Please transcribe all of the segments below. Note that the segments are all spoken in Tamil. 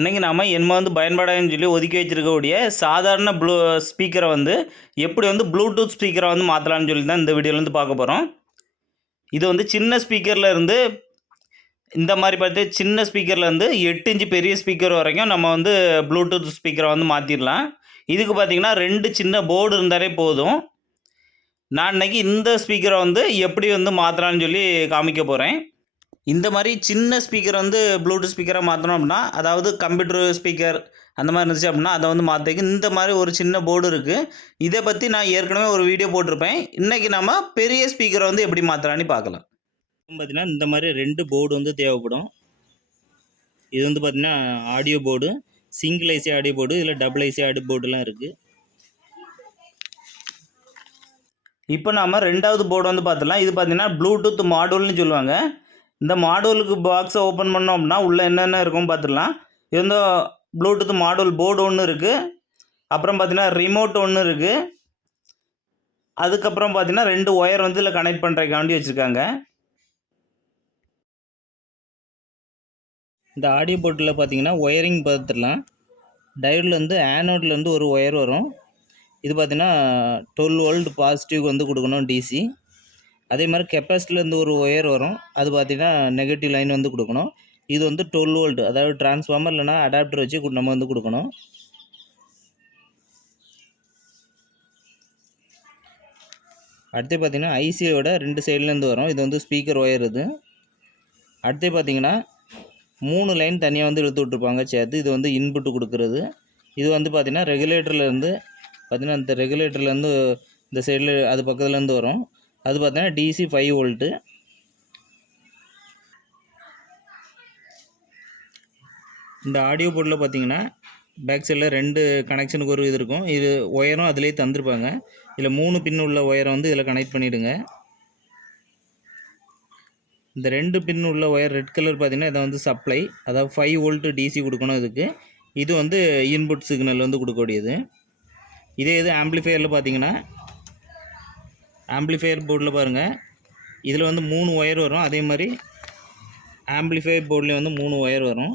இன்றைக்கி நாம் என்ன வந்து பயன்பாடுன்னு சொல்லி ஒதுக்கி வச்சிருக்கக்கூடிய சாதாரண ப்ளூ ஸ்பீக்கரை வந்து எப்படி வந்து ப்ளூடூத் ஸ்பீக்கரை வந்து மாற்றலாம்னு சொல்லி தான் இந்த வீடியோலேருந்து பார்க்க போகிறோம் இது வந்து சின்ன ஸ்பீக்கரில் இருந்து இந்த மாதிரி பார்த்து சின்ன ஸ்பீக்கர்லேருந்து எட்டு இன்ச்சு பெரிய ஸ்பீக்கர் வரைக்கும் நம்ம வந்து ப்ளூடூத் ஸ்பீக்கரை வந்து மாற்றிடலாம் இதுக்கு பார்த்தீங்கன்னா ரெண்டு சின்ன போர்டு இருந்தாலே போதும். நான் இன்றைக்கி இந்த ஸ்பீக்கரை வந்து எப்படி வந்து மாற்றலாம்னு சொல்லி காமிக்க போகிறேன் இந்த மாதிரி சின்ன ஸ்பீக்கர் வந்து ப்ளூடூத் ஸ்பீக்கராக மாற்றணும் அப்படின்னா அதாவது கம்ப்யூட்டர் ஸ்பீக்கர் அந்த மாதிரி இருந்துச்சு அப்படின்னா அதை வந்து மாற்றிக்க இந்த மாதிரி ஒரு சின்ன போர்டு இருக்குது இதை பற்றி நான் ஏற்கனவே ஒரு வீடியோ போட்டிருப்பேன். இன்றைக்கி நம்ம பெரிய ஸ்பீக்கரை வந்து எப்படி மாற்றலான்னு பார்க்கலாம். பார்த்தீங்கன்னா இந்த மாதிரி ரெண்டு போர்டு வந்து தேவைப்படும். இது வந்து பார்த்திங்கன்னா audio board single IC audio board இதில் டபுள் ஐசி ஆடியோ போர்டுலாம் இருக்குது இப்போ நாம் ரெண்டாவது போர்டு வந்து பார்த்துலாம் இது பார்த்தீங்கன்னா ப்ளூடூத் மாடூல்னு சொல்லுவாங்க. இந்த மாடூலுக்கு பாக்ஸை ஓப்பன் பண்ணோம் அப்படின்னா உள்ளே என்னென்ன இருக்கும்னு பார்த்துடலாம். இது வந்து ப்ளூடூத் மாடூல் போர்டு ஒன்று இருக்குது அப்புறம் பார்த்தீங்கன்னா ரிமோட் ஒன்று இருக்குது அதுக்கப்புறம் பார்த்தீங்கன்னா ரெண்டு ஒயர் வந்து இதில் கனெக்ட் பண்ணுறதுக்காண்டி வச்சுருக்காங்க. இந்த ஆடியோ போர்ட்டில் பார்த்தீங்கன்னா ஒயரிங் பார்த்துடலாம். டயோடில் வந்து ஒரு ஒயர் வரும். இது பார்த்தீங்கன்னா டுவெல் வோல்ட் பாசிட்டிவ் வந்து கொடுக்கணும் டிசி அதே மாதிரி கெப்பாசிட்டிலேருந்து ஒரு ஒயர் வரும். அது பார்த்தீங்கன்னா நெகட்டிவ் லைன் வந்து கொடுக்கணும். இது வந்து டுவெல் வோல்ட் அதாவது டிரான்ஸ்ஃபார்மர் இல்லைனா அடாப்டர் வச்சு நம்ம வந்து கொடுக்கணும். அடுத்து பார்த்தீங்கன்னா ஐசியோட ரெண்டு சைட்லேருந்து வரும். இது வந்து ஸ்பீக்கர் ஒயர் இது. அடுத்து பார்த்தீங்கன்னா மூணு லைன் தனியாக வந்து இழுத்து விட்ருப்பாங்க சேர்த்து. இது வந்து இன்புட்டு கொடுக்குறது. இது வந்து பார்த்திங்கன்னா ரெகுலேட்டர்லேருந்து பார்த்திங்கன்னா அந்த ரெகுலேட்டர்லேருந்து இந்த சைடில் அது பக்கத்துலேருந்து வரும். அது பார்த்தீங்கன்னா டிசி ஃபைவ் வோல்ட்டு இந்த ஆடியோ போர்டில் பார்த்தீங்கன்னா பேக் சைடில் ரெண்டு கனெக்ஷனுக்கு ஒரு இது இருக்கும். இது ஒயரும் அதிலே தந்திருப்பாங்க. இதில் மூணு பின் உள்ள ஒயரை வந்து இதில் கனெக்ட் பண்ணிவிடுங்க இந்த ரெண்டு பின் உள்ள ஒயர் ரெட் கலர் பார்த்தீங்கன்னா இதை வந்து சப்ளை அதாவது ஃபைவ் வோல்ட்டு டிசி கொடுக்கணும் இதுக்கு. இது வந்து இன்புட் சிக்னல் வந்து கொடுக்கக்கூடியது. இதே இது ஆம்ப்ளிஃபையரில் பார்த்தீங்கன்னா ஆம்பிளிஃபையர் போர்டில் பாருங்கள் இதில் வந்து மூணு ஒயர் வரும். அதே மாதிரி ஆம்பிளிஃபையர் போர்ட்லேயும் வந்து மூணு ஒயர் வரும்.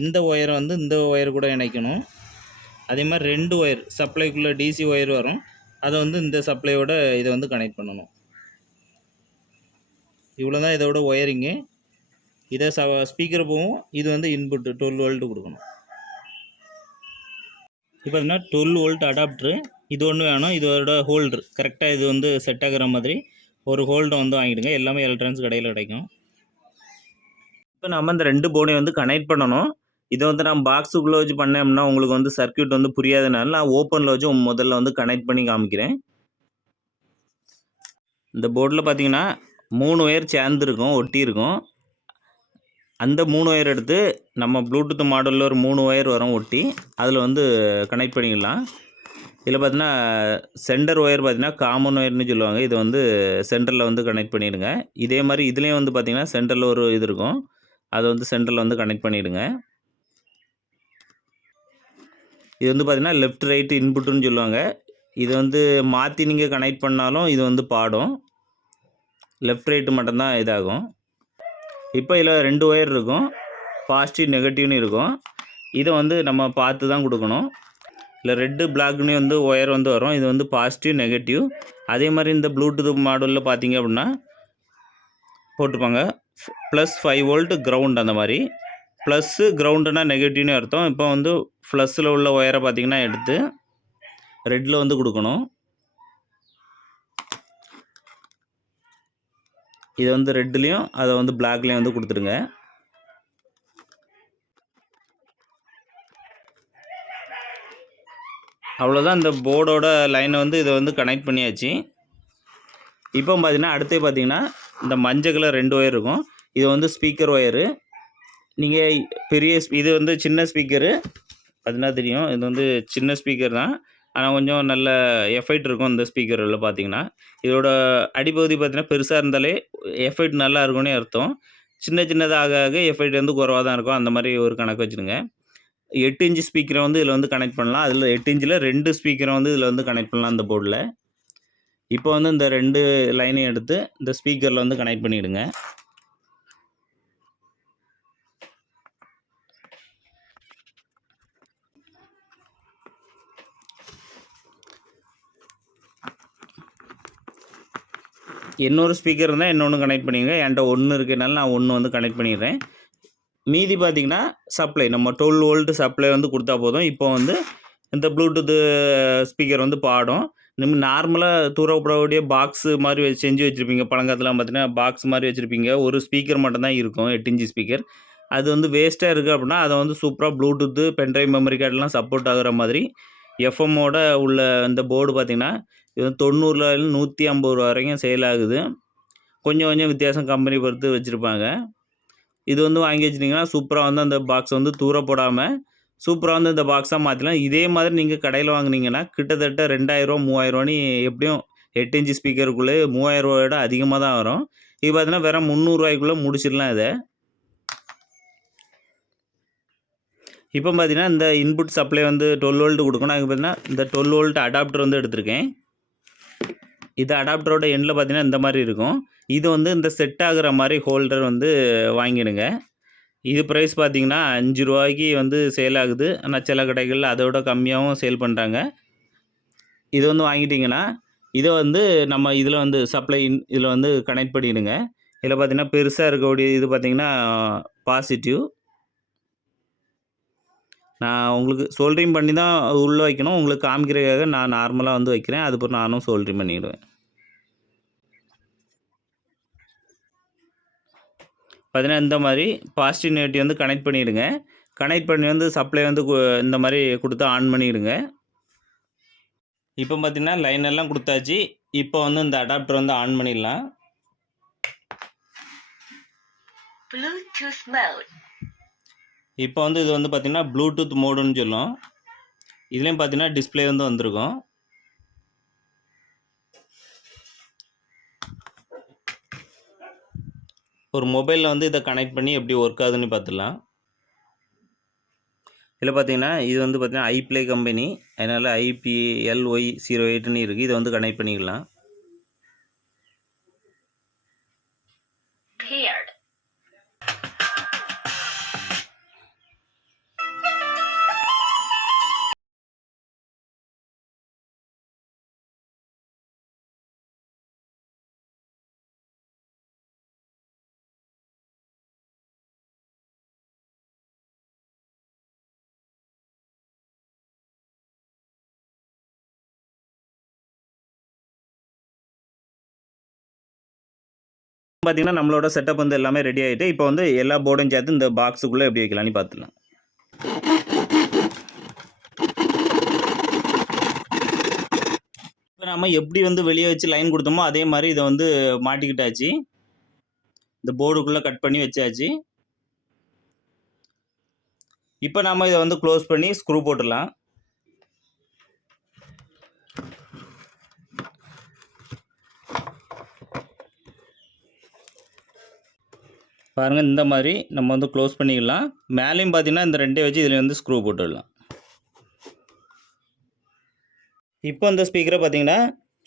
இந்த ஒயரை வந்து இந்த ஒயர் கூட இணைக்கணும். அதே மாதிரி ரெண்டு ஒயர் சப்ளைக்குள்ளே டிசி ஒயர் வரும். அதை வந்து இந்த சப்ளையோட இதை வந்து கனெக்ட் பண்ணணும். இவ்வளோ தான் இதோட ஒயரிங்கு. இதை ச ஸ்பீக்கர் போகும் இது வந்து இன்புட்டு டுவெல் வோல்ட்டு கொடுக்கணும். இப்போ பார்த்தீங்கன்னா டுவெல் வோல்ட் அடாப்டரு. இது ஒன்று வேணும். இதோட ஹோல்டர் கரெக்டாக இது வந்து செட் ஆகிற மாதிரி ஒரு ஹோல்டு வந்து வாங்கிடுங்க. எல்லாமே எலக்ட்ரானிக்ஸ் கடையில் கிடைக்கும். இப்போ நம்ம இந்த ரெண்டு போர்டையும் வந்து கனெக்ட் பண்ணணும். இதை வந்து நான் பாக்ஸுக்குள்ளே வச்சு பண்ணோம்னா உங்களுக்கு வந்து சர்க்யூட் வந்து புரியாதனால நான் ஓப்பனில் வச்சு முதல்ல வந்து கனெக்ட் பண்ணி காமிக்கிறேன். இந்த போர்டில் பார்த்தீங்கன்னா மூணு ஒயர் சேர்ந்துருக்கும் ஒட்டி இருக்கும். அந்த மூணு ஒயர் எடுத்து நம்ம ப்ளூடூத் மாடலில் ஒரு மூணு ஒயர் வரும் ஒட்டி. அதில் வந்து கனெக்ட் பண்ணிக்கலாம். இதில் பார்த்தீங்கன்னா சென்டர் ஒயர் பார்த்தீங்கன்னா காமன் ஒயர்னு சொல்லுவாங்க. இது வந்து சென்டரில் வந்து கனெக்ட் பண்ணிவிடுங்க இதே மாதிரி இதுலேயும் வந்து பார்த்திங்கன்னா சென்டரில் ஒரு இது இருக்கும். அதை வந்து சென்டரில் வந்து கனெக்ட் பண்ணிவிடுங்க இது வந்து பார்த்தீங்கன்னா லெஃப்ட் ரைட் இன்புட்டுன்னு சொல்லுவாங்க. இது வந்து மாற்றி நீங்கள் கனெக்ட் பண்ணாலும் இது வந்து பாடும். லெஃப்ட் ரைட்டு மட்டும்தான் இதாகும். இப்போ இதில் ரெண்டு ஒயர் இருக்கும். பாசிட்டிவ் நெகட்டிவ்னு இருக்கும். இதை வந்து நம்ம பார்த்து தான் கொடுக்கணும். இல்லை ரெட்டு பிளாக்னே வந்து ஒயர் வந்து வரும். இது வந்து பாசிட்டிவ் நெகட்டிவ் அதே மாதிரி இந்த ப்ளூடூத் மாடலில் பார்த்தீங்க அப்படின்னா போட்டுப்பாங்க. ப்ளஸ் ஃபைவ் வோல்ட் கிரவுண்ட் அந்த மாதிரி. ப்ளஸ்ஸு கிரவுண்டுனா நெகட்டிவ்னு அர்த்தம். இப்போ வந்து ப்ளஸ்ஸில் உள்ள ஒயரை பார்த்தீங்கன்னா எடுத்து ரெட்டில் வந்து கொடுக்கணும். இதை வந்து ரெட்லேயும் அதை வந்து பிளாக்லேயும் வந்து கொடுத்துருங்க அவ்வளோதான் இந்த போர்டோட லைனை வந்து இதை வந்து கனெக்ட் பண்ணியாச்சு. இப்போ பார்த்தீங்கன்னா அடுத்தே பார்த்தீங்கன்னா இந்த மஞ்சள் கலர் ரெண்டு ஒயர் இருக்கும். இது வந்து ஸ்பீக்கர் ஒயரு நீங்கள் பெரிய இது வந்து சின்ன ஸ்பீக்கரு அதுனா தெரியும். இது வந்து சின்ன ஸ்பீக்கர் தான். ஆனால் கொஞ்சம் நல்ல எஃபெக்ட் இருக்கும் இந்த ஸ்பீக்கரில் பார்த்தீங்கன்னா இதோட அடிப்பகுதி பார்த்தீங்கன்னா பெருசாக இருந்தாலே எஃபெக்ட் நல்லா இருக்கும்னே அர்த்தம். சின்ன சின்னதாக ஆக ஆக எஃபெக்ட் வந்து குறவாக தான் இருக்கும். அந்த மாதிரி ஒரு கணக்கு வச்சுருங்க. எட்டு இன்ச்சு ஸ்பீக்கரை வந்து இதில் வந்து கனெக்ட் பண்ணலாம். அதில் எட்டு இன்ச்சில் ரெண்டு ஸ்பீக்கரை வந்து இதில் வந்து கனெக்ட் பண்ணலாம் அந்த போர்டில் இப்போ வந்து இந்த ரெண்டு லைனையும் எடுத்து இந்த ஸ்பீக்கரில் வந்து கனெக்ட் பண்ணிவிடுங்க இன்னொரு ஸ்பீக்கர் இருந்தால் இன்னொன்று கனெக்ட் பண்ணிடுங்க. என்கிட்ட ஒன்று இருக்குனால நான் ஒன்று வந்து கனெக்ட் பண்ணிடுறேன். மீதி பார்த்தீங்கன்னா சப்ளை நம்ம டுவெல் வோல்ட்டு சப்ளை வந்து கொடுத்தா போதும். இப்போ வந்து இந்த ப்ளூடூத்து ஸ்பீக்கர் வந்து பாடும். நம்ம நார்மலாக தூரப்படக்கூடிய பாக்ஸு மாதிரி வச்சு செஞ்சு வச்சுருப்பீங்க. பழங்காலத்துலாம் பார்த்தீங்கன்னா பாக்ஸ் மாதிரி வச்சுருப்பீங்க. ஒரு ஸ்பீக்கர் மட்டும்தான் இருக்கும். எட்டு இன்ச்சு ஸ்பீக்கர் அது வந்து வேஸ்ட்டாக இருக்குது அப்படின்னா அதை வந்து சூப்பராக ப்ளூடூத்து பென்ட்ரைவ் மெமரி கார்டெலாம் சப்போர்ட் ஆகிற மாதிரி எஃப்எம்மோட உள்ள இந்த போர்டு பார்த்தீங்கன்னா இது வந்து தொண்ணூறுல நூற்றி ஐம்பது ரூபா வரைக்கும் சேல் ஆகுது. கொஞ்சம் கொஞ்சம் வித்தியாசம் கம்பெனி பொறுத்து வச்சுருப்பாங்க. இது வந்து வாங்கி வச்சிட்டிங்கன்னா சூப்பராக வந்து அந்த பாக்ஸ் வந்து தூர போடாமல் சூப்பராக வந்து இந்த பாக்ஸாக மாற்றலாம் இதே மாதிரி நீங்கள் கடையில் வாங்குனீங்கன்னா கிட்டத்தட்ட ரெண்டாயிரரூவா மூவாயிரரூவான்னு எப்படியும் எட்டு இன்ச்சு ஸ்பீக்கருக்குள்ளே மூவாயிரரூவாயோட அதிகமாக தான் வரும். இது பார்த்தீங்கன்னா வெறும் முந்நூறுரூவாய்க்குள்ளே முடிச்சிடலாம் இதை. இப்போ பார்த்தீங்கன்னா இந்த இன்புட் சப்ளை வந்து டுவெல் வோல்ட்டு கொடுக்கணும். அதுக்கு பார்த்தீங்கன்னா இந்த டுவெல் வோல்ட் அடாப்டர் வந்து எடுத்திருக்கேன். இது அடாப்டரோட எண்டில் பார்த்தீங்கன்னா இந்த மாதிரி இருக்கும். இது வந்து இந்த செட் ஆகுற மாதிரி ஹோல்டர் வந்து வாங்கிடுங்க. இது ப்ரைஸ் பார்த்தீங்கன்னா அஞ்சு ரூபாய்க்கு வந்து சேல் ஆகுது. ஆனால் சில கடைகளில் அதோட கம்மியாகவும் சேல் பண்ணுறாங்க இது வந்து வாங்கிட்டிங்கன்னா இதை வந்து நம்ம இதில் வந்து சப்ளை இதில் வந்து கனெக்ட் பண்ணிவிடுங்க இதில் பார்த்தீங்கன்னா பெருசாக இருக்கக்கூடிய இது பார்த்தீங்கன்னா பாசிட்டிவ் நான் உங்களுக்கு சோல்ட்ரிங் பண்ணி தான் உள்ளே வைக்கணும். உங்களுக்கு காமிக்கிறதுக்காக நான் நார்மலாக வந்து வைக்கிறேன். அதுக்கப்புறம் நானும் சோல்ட்ரிங் பண்ணிவிடுவேன் பார்த்தீங்கன்னா இந்த மாதிரி பாசிட்டிவ் நெகட்டிவ் வந்து கனெக்ட் பண்ணிவிடுங்க கனெக்ட் பண்ணி வந்து சப்ளை வந்து இந்த மாதிரி கொடுத்து ஆன் பண்ணிவிடுங்க இப்போ பார்த்திங்கன்னா லைன் எல்லாம் கொடுத்தாச்சு. இப்போ வந்து இந்த அடாப்டர் வந்து ஆன் பண்ணிடலாம். Bluetooth mode. இப்போ வந்து இது வந்து பார்த்திங்கன்னா ப்ளூடூத் மோடுன்னு சொல்லும் இதுலேயும் பார்த்தீங்கன்னா டிஸ்பிளே வந்து வந்திருக்கும். ஒரு மொபைலில் வந்து இதை கனெக்ட் பண்ணி எப்படி ஒர்க் ஆகுதுன்னு பார்த்துடலாம் இதில் பார்த்தீங்கன்னா இது வந்து பார்த்தீங்கன்னா ஐப்ளே கம்பெனி அதனால் ஐபிஎல்ஒய் ஜீரோ எயிட்னு இருக்குது இதை வந்து கனெக்ட் பண்ணிக்கலாம். பார்த்தீங்கன்னா நம்மளோட செட்டப் வந்து எல்லாமே ரெடி ஆகிட்டு இப்போ வந்து எல்லா போர்டும் சேர்த்து இந்த பாக்ஸுக்குள்ளே எப்படி வைக்கலாம்னு பார்த்துக்கலாம் இப்போ நம்ம எப்படி வந்து வெளியே வச்சு லைன் கொடுத்தோமோ அதே மாதிரி இதை வந்து மாட்டிக்கிட்டாச்சு. இந்த போர்டுக்குள்ளே கட் பண்ணி வச்சாச்சு. இப்போ நாம் இதை வந்து க்ளோஸ் பண்ணி ஸ்க்ரூ போட்டுடலாம். பாருங்கள் இந்த மாதிரி நம்ம வந்து க்ளோஸ் பண்ணிக்கலாம் மேலேயும் பார்த்தீங்கன்னா இந்த ரெண்டே வச்சு இதில் வந்து ஸ்க்ரூ போட்டுடலாம். இப்போ இந்த ஸ்பீக்கரை பார்த்தீங்கன்னா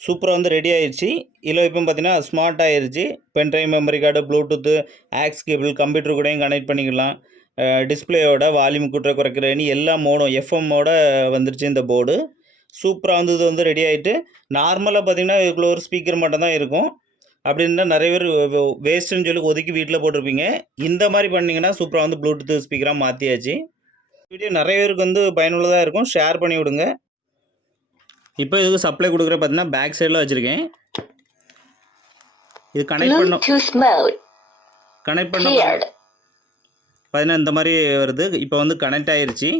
சூப்பராக வந்து ரெடி ஆயிடுச்சு இதில் இப்போ பார்த்தீங்கன்னா ஸ்மார்ட் ஆயிருச்சு. Pendrive memory card Bluetooth aux cable computer கூடயும் கனெக்ட் பண்ணிக்கலாம். டிஸ்பிளேயோட வால்யூம் கூட்டுற குறைக்கிறேன்னு எல்லா மோடும் எஃப்எம்மோட வந்துருச்சு இந்த போர்டு சூப்பராக வந்து இது வந்து ரெடி ஆகிட்டு நார்மலாக பார்த்தீங்கன்னா இதுக்குள்ள ஒரு ஸ்பீக்கர் மட்டும் தான் இருக்கும். அப்படி இருந்தால் நிறைய பேர் வேஸ்ட்டுன்னு சொல்லி ஒதுக்கி வீட்டில் போட்டிருப்பீங்க. இந்த மாதிரி பண்ணிங்கன்னா சூப்பராக வந்து ப்ளூடூத் ஸ்பீக்கராக மாற்றியாச்சு வீடியோ நிறைய பேருக்கு வந்து பயனுள்ளதாக இருக்கும். ஷேர் பண்ணி விடுங்க. இப்போ இதுக்கு சப்ளை கொடுக்குற பார்த்தீங்கன்னா பேக் சைடில் வச்சுருக்கேன். இது கனெக்ட் பண்ண. கனெக்ட் பண்ண. பார்த்தீங்கன்னா இந்த மாதிரி வருது. இப்போ வந்து கனெக்ட் ஆயிருச்சு.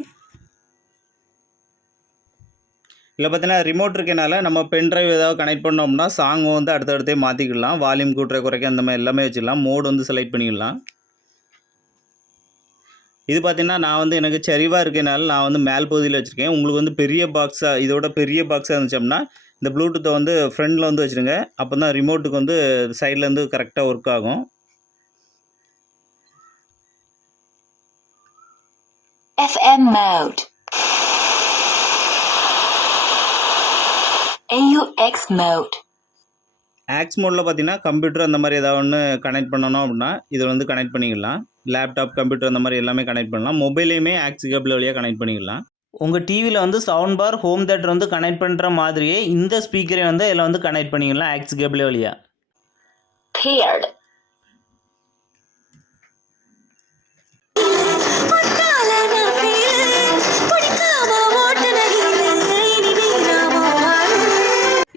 இல்லை பார்த்தீங்கன்னா ரிமோட் இருக்கனால நம்ம பென் ட்ரைவ் ஏதாவது கனெக்ட் பண்ணோம்னா சாங் வந்து அடுத்தடுத்தே மாற்றிக்கலாம் வால்யூம் கூட்டுற குறைக்க அந்த மாதிரி எல்லாமே வச்சுக்கலாம் மோடு வந்து செலக்ட் பண்ணிக்கலாம் இது பார்த்தீங்கன்னா நான் வந்து எனக்கு சரிவாக இருக்கனால நான் வந்து மேல் பகுதியில் வச்சுருக்கேன். உங்களுக்கு வந்து பெரிய பாக்ஸாக இதோட பெரிய பாக்ஸாக இருந்துச்சோம்னா இந்த ப்ளூடூத்தை வந்து ஃப்ரண்டில் வந்து வச்சுருங்க. அப்போ தான் ரிமோட்டுக்கு வந்து சைட்லேருந்து கரெக்டாக ஒர்க் ஆகும். FM mode. AUX mode. Aux மோடில் பார்த்தீங்கன்னா கம்ப்யூட்டர் அந்த மாதிரி ஏதாவது ஒன்று கனெக்ட் பண்ணணும் அப்படின்னா இதில் வந்து கனெக்ட் பண்ணிக்கலாம். லேப்டாப் கம்ப்யூட்டர் அந்த மாதிரி எல்லாமே கனெக்ட் பண்ணலாம். மொபைலையுமே ஆக்ஸ் கேபிள் வழியாக கனெக்ட் பண்ணிக்கலாம். உங்கள் டிவியில் வந்து சவுண்ட் பார் ஹோம் தேட்டர் வந்து கனெக்ட் பண்ணுற மாதிரியே இந்த ஸ்பீக்கரை வந்து இதில் வந்து கனெக்ட் பண்ணிக்கலாம் ஆக்ஸ் கேபிள் வழியாக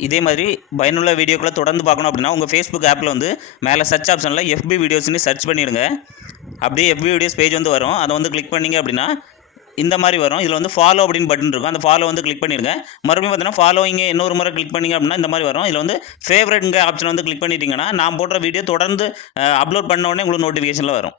இதே மாதிரி பயனுள்ள வீடியோக்களை தொடர்ந்து பார்க்கணும் அப்படின்னா உங்கள் ஃபேஸ்புக் ஆப்பில் வந்து மேலே சர்ச் ஆப்ஷனில் எஃபி வீடியோஸ்னு சர்ச் பண்ணிடுங்க. அப்படியே எஃபி வீடியோஸ் பேஜ் வந்து வரும். அதை வந்து கிளிக் பண்ணீங்க அப்படின்னா இந்த மாதிரி வரும். இதில் வந்து ஃபாலோ அப்படின்னு பட்டன் இருக்கும். அந்த ஃபாலோ வந்து கிளிக் பண்ணிடுங்க. மறுபடியும் பார்த்தீங்கன்னா ஃபாலோயிங்க இன்னொரு முறை கிளிக் பண்ணிங்க அப்படின்னா இந்த மாதிரி வரும். இதில் வந்து ஃபேவரட்ங்க ஆப்ஷன் வந்து கிளிக் பண்ணிட்டீங்கன்னா நான் போடுற வீடியோ தொடர்ந்து அப்லோட் பண்ண உடனே உங்களுக்கு நோட்டிஃபிகேஷனில் வரும்.